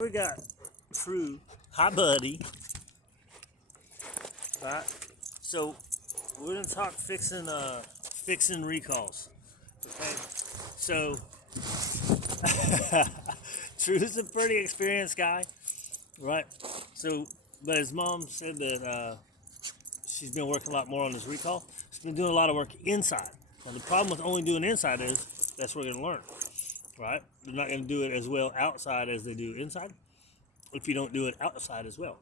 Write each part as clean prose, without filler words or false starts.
We got True. Hi, buddy. All right. So we're gonna talk fixing recalls. Okay. So True's a pretty experienced guy, right? So, but his mom said that she's been working a lot more on his recall. She's been doing a lot of work inside. Now the problem with only doing inside is that's where we're gonna learn, right? They're not gonna do it as well outside as they do inside if you don't do it outside as well.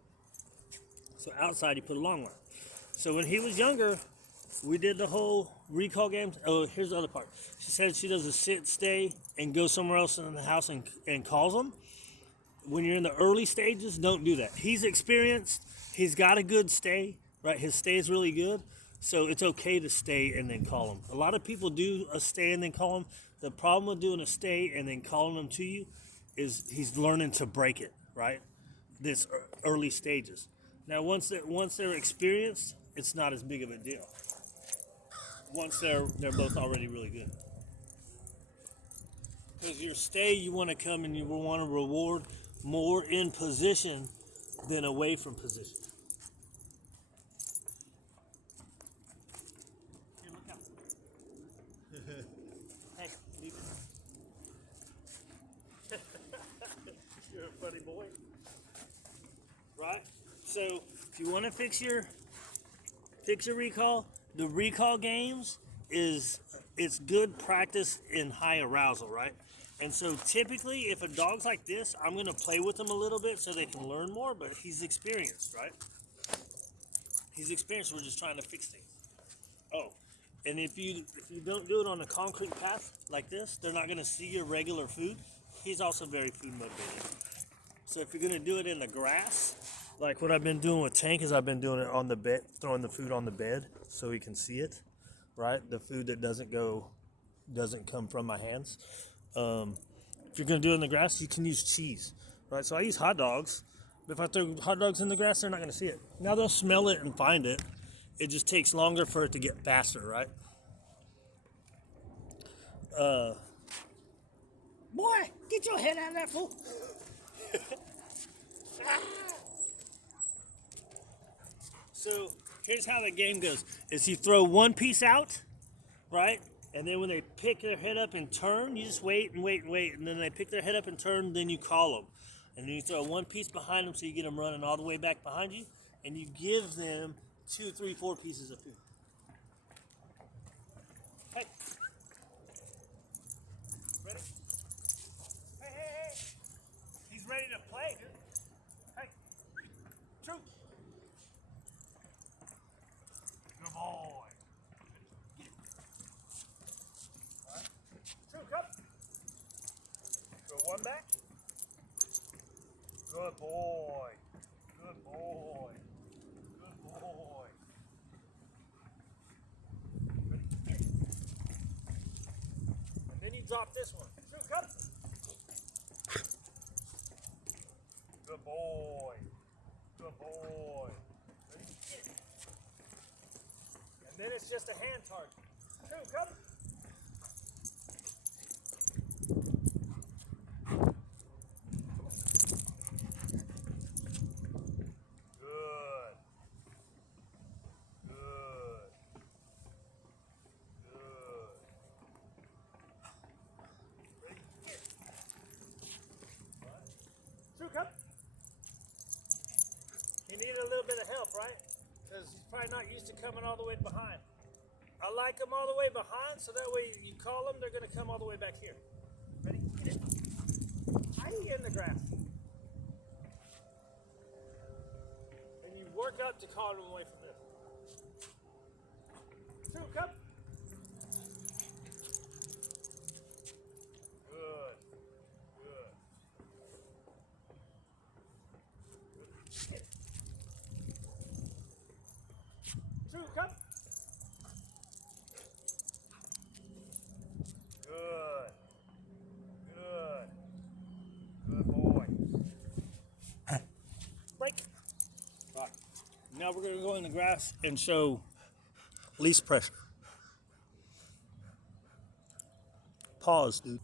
So outside you put a long line. So when he was younger, we did the whole recall game. Oh, here's the other part. She said she does a sit, stay, and go somewhere else in the house and calls them. When you're in the early stages, don't do that. He's experienced. He's got a good stay, right? His stay is really good. So it's okay to stay and then call him. A lot of people do a stay and then call him. The problem with doing a stay and then calling him to you is he's learning to break it, right? This early stages. Now, once they're experienced, it's not as big of a deal. Once they're both already really good. Because your stay, you want to come and you want to reward more in position than away from position. Here, look out. Hey, leave it. You're a funny boy. Right? So if you want to fix your recall, the recall games it's good practice in high arousal, right? And so typically if a dog's like this, I'm going to play with them a little bit so they can learn more, but he's experienced, right? He's experienced, we're just trying to fix things. Oh, and if you don't do it on a concrete path like this, they're not going to see your regular food. He's also very food motivated. So if you're going to do it in the grass, like what I've been doing with Tank is I've been doing it on the bed, throwing the food on the bed so he can see it, right? The food that doesn't come from my hands. If you're going to do it in the grass, you can use cheese, right? So I use hot dogs. But if I throw hot dogs in the grass, they're not going to see it. Now they'll smell it and find it. It just takes longer for it to get faster, right? Boy, get your head out of that fool. So here's how the game goes: is you throw one piece out, right? And then when they pick their head up and turn, you just wait and wait and wait. And then they pick their head up and turn, then you call them. And then you throw one piece behind them so you get them running all the way back behind you. And you give them 2, 3, 4 pieces of food. Hey. Ready? Hey, hey, hey. He's ready to play, dude. Hey. True. Good boy. True, come. Go one back. Good boy. Good boy. Good boy. Ready? Get it. And then you drop this one. True, come. Good boy. Good boy. Ready? Get it. And then it's just a hand target. True, come. True, come. You need a little bit of help, right? Because he's probably not used to coming all the way behind. I like them all the way behind, so that way you call them, they're going to come all the way back here. Ready? Get it. How do you get in the grass? And you work up to call them away from this. True, come. Good. Good. Get it. True, come. Good. Good. Good boy. Break. All right. Now we're going to go in the grass and show least pressure. Pause, dude.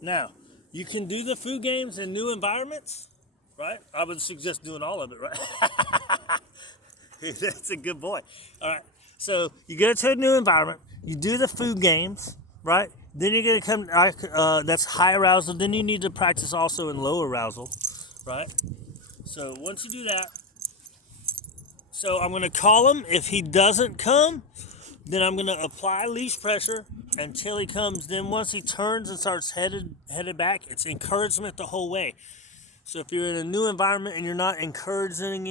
Now, you can do the food games in new environments, right? I would suggest doing all of it, right? That's a good boy. All right. So you get to a new environment. You do the food games, right? Then you're gonna come. That's high arousal. Then you need to practice also in low arousal, right? So once you do that, so I'm gonna call him. If he doesn't come, then I'm gonna apply leash pressure until he comes. Then once he turns and starts headed back, it's encouragement the whole way. So if you're in a new environment and you're not encouraging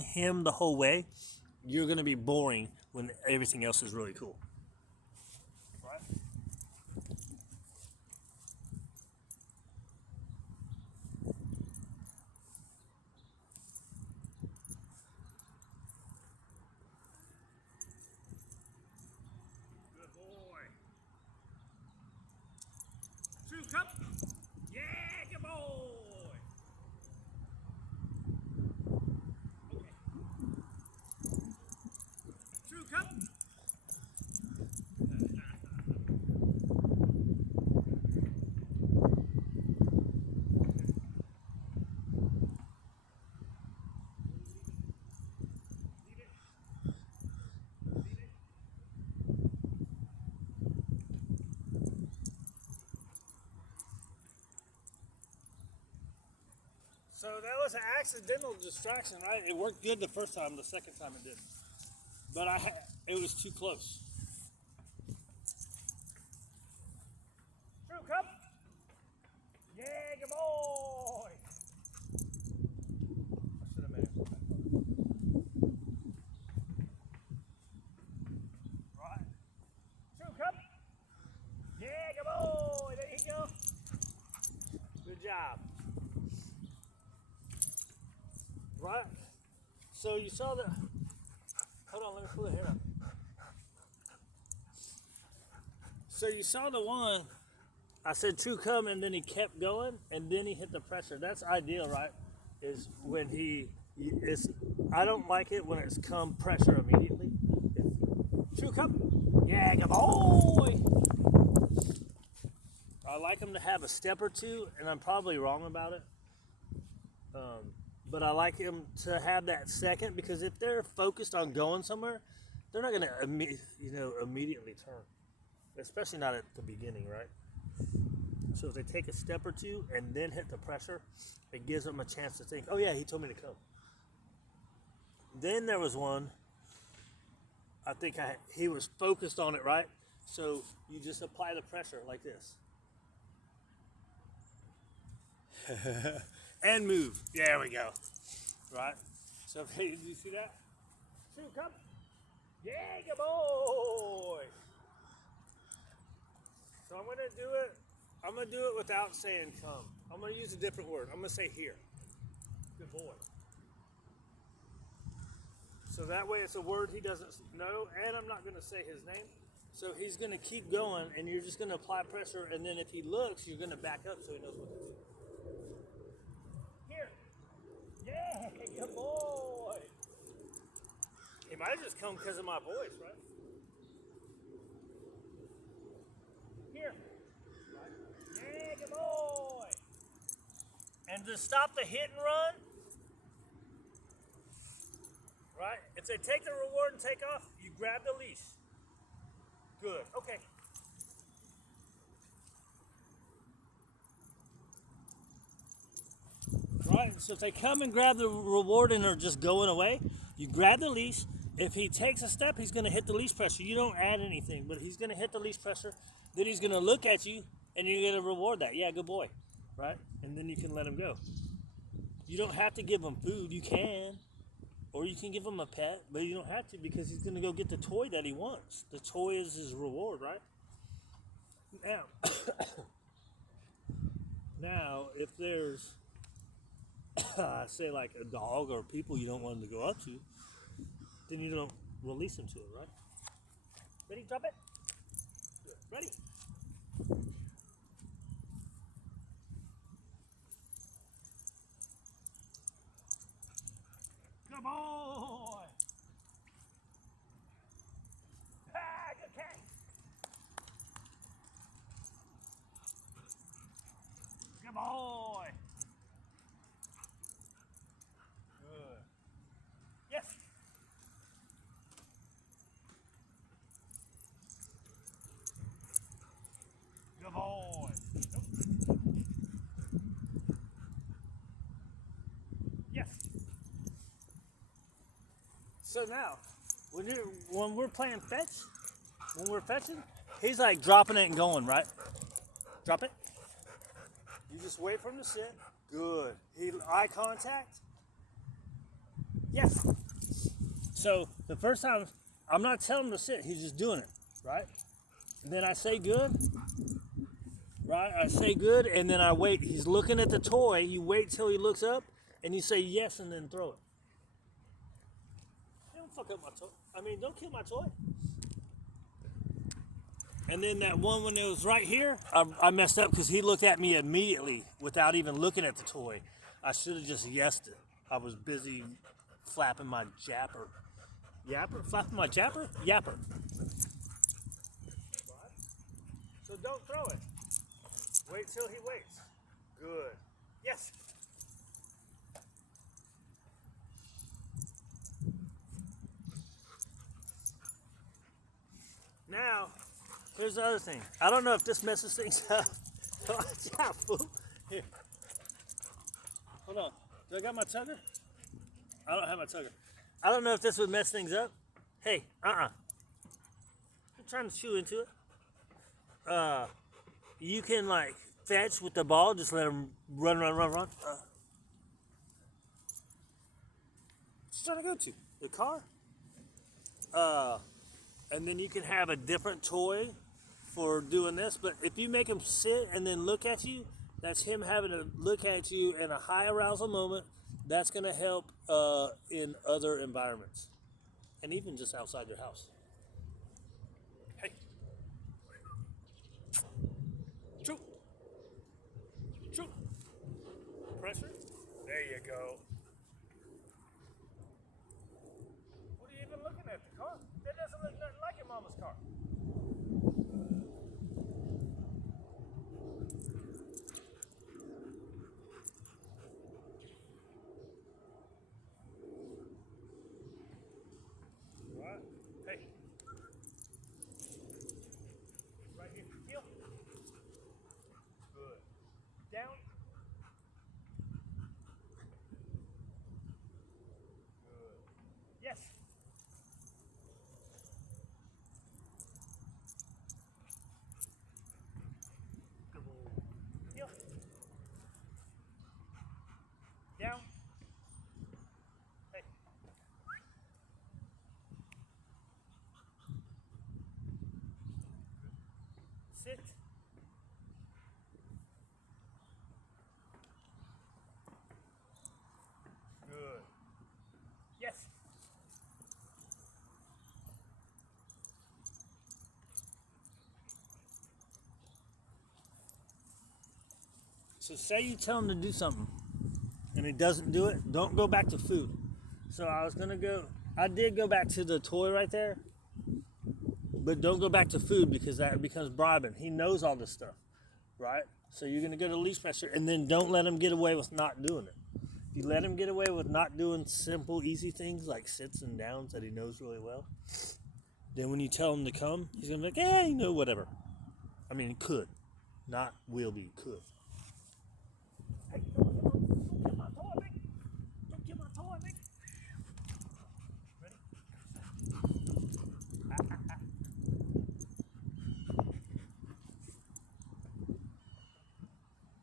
him the whole way, you're gonna be boring when everything else is really cool. Right? Good boy. True cup. Yeah, good boy. Okay. True cup. So that was an accidental distraction, right? It worked good the first time. The second time it didn't. But it was too close. True cup. Yeah, good boy. I should have made it. Right. True cup. Yeah, good boy. There you go. Good job. Right. So you saw the. Hold on, let me pull the hair up. So you saw the one. I said true come, and then he kept going, and then he hit the pressure. That's ideal, right? Is when it's. I don't like it when it's come pressure immediately. True come. Yeah, good boy. I like him to have a step or two, and I'm probably wrong about it. But I like him to have that second, because if they're focused on going somewhere, they're not going to immediately turn, especially not at the beginning, right? So if they take a step or two and then hit the pressure, it gives them a chance to think, oh yeah, he told me to come. Then there was one, I think he was focused on it, right? So you just apply the pressure like this. And move. There we go. Right? So, hey, did you see that? True, come. Yeah, good boy. So I'm going to do it. I'm going to do it without saying come. I'm going to use a different word. I'm going to say here. Good boy. So that way it's a word he doesn't know, and I'm not going to say his name. So he's going to keep going, and you're just going to apply pressure, and then if he looks, you're going to back up so he knows what to do. Here. Yeah, good boy. He might have just come because of my voice, right? Here. Yeah, good boy. And to stop the hit and run, right? If they take the reward and take off, you grab the leash. Good. Okay. Right? So if they come and grab the reward and are just going away, you grab the leash. If he takes a step, he's going to hit the leash pressure. You don't add anything, but he's going to hit the leash pressure. Then he's going to look at you, and you're going to reward that. Yeah, good boy. Right? And then you can let him go. You don't have to give him food. You can. Or you can give him a pet, but you don't have to, because he's going to go get the toy that he wants. The toy is his reward, right? Now, if there's, say, like a dog or people you don't want him to go up to, then you don't release him to it, right? Ready? Drop it. Good. Ready? Good boy. Ah, good catch. Good boy. So now, when we're playing fetch, when we're fetching, he's like dropping it and going, right? Drop it. You just wait for him to sit. Good. Eye contact. Yes. So the first time, I'm not telling him to sit. He's just doing it, right? And then I say good. Right? I say good, and then I wait. He's looking at the toy. You wait till he looks up, and you say yes, and then throw it. Don't fuck up my toy. Don't kill my toy. And then that one when it was right here, I messed up because he looked at me immediately without even looking at the toy. I should have just yesed it. I was busy flapping my japper. Yapper? Flapping my japper? Yapper. So don't throw it. Wait till he waits. Good. Yes. Now, here's the other thing. I don't know if this messes things up. Watch out, fool. Here. Hold on. Do I got my tugger? I don't have my tugger. I don't know if this would mess things up. Hey, I'm trying to chew into it. You can like fetch with the ball, just let him run. What's trying to go to? The car? And then you can have a different toy for doing this, but if you make him sit and then look at you, that's him having to look at you in a high arousal moment. That's going to help in other environments and even just outside your house. Hey. True. Pressure. There you go. What are you even looking at? The car? That doesn't look nothing like your mama's car. Right. Hey. Right here. Heel. Good. Down. Good. Yes. Good boy. Heel. Down. Hey. Sit. Good. Yes. So say you tell him to do something and he doesn't do it, don't go back to food. So I did go back to the toy right there, but don't go back to food because that becomes bribing. He knows all this stuff, right? So you're going to go to leash pressure and then don't let him get away with not doing it. If you let him get away with not doing simple, easy things like sits and downs that he knows really well, then when you tell him to come, he's going to be like, whatever. Could. Not will be, could. Hey, don't get my toy, Mick. Don't get my toy, Mick. Ready?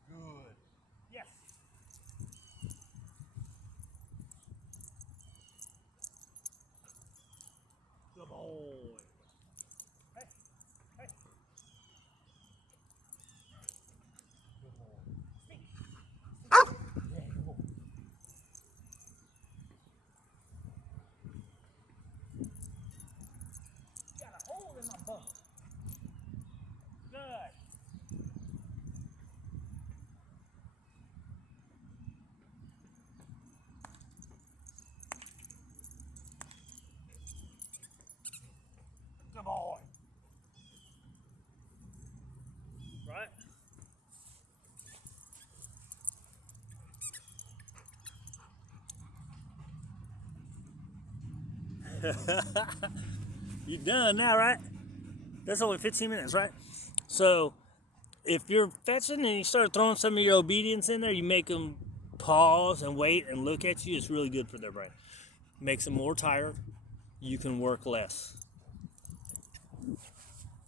Good. Yes. Good boy. Hey. Good boy. Speak. Yeah, good boy. Got a hole in my bum. Good. Good boy. Right? You done now, right? That's only 15 minutes, right? So if you're fetching and you start throwing some of your obedience in there, you make them pause and wait and look at you. It's really good for their brain. makes them more tired. You can work less.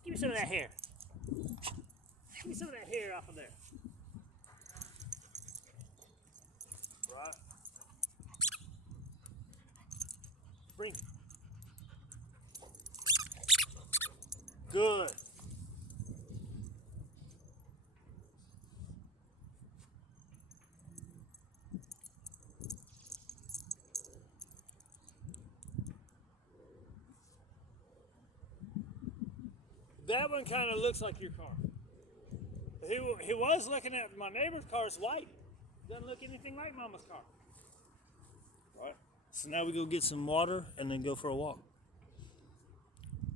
Give me some of that hair. Give me some of that hair off of there. Right. Bring. Good. That one kind of looks like your car. He was looking at my neighbor's car. It's white. Doesn't look anything like Mama's car. Right. So now we go get some water and then go for a walk.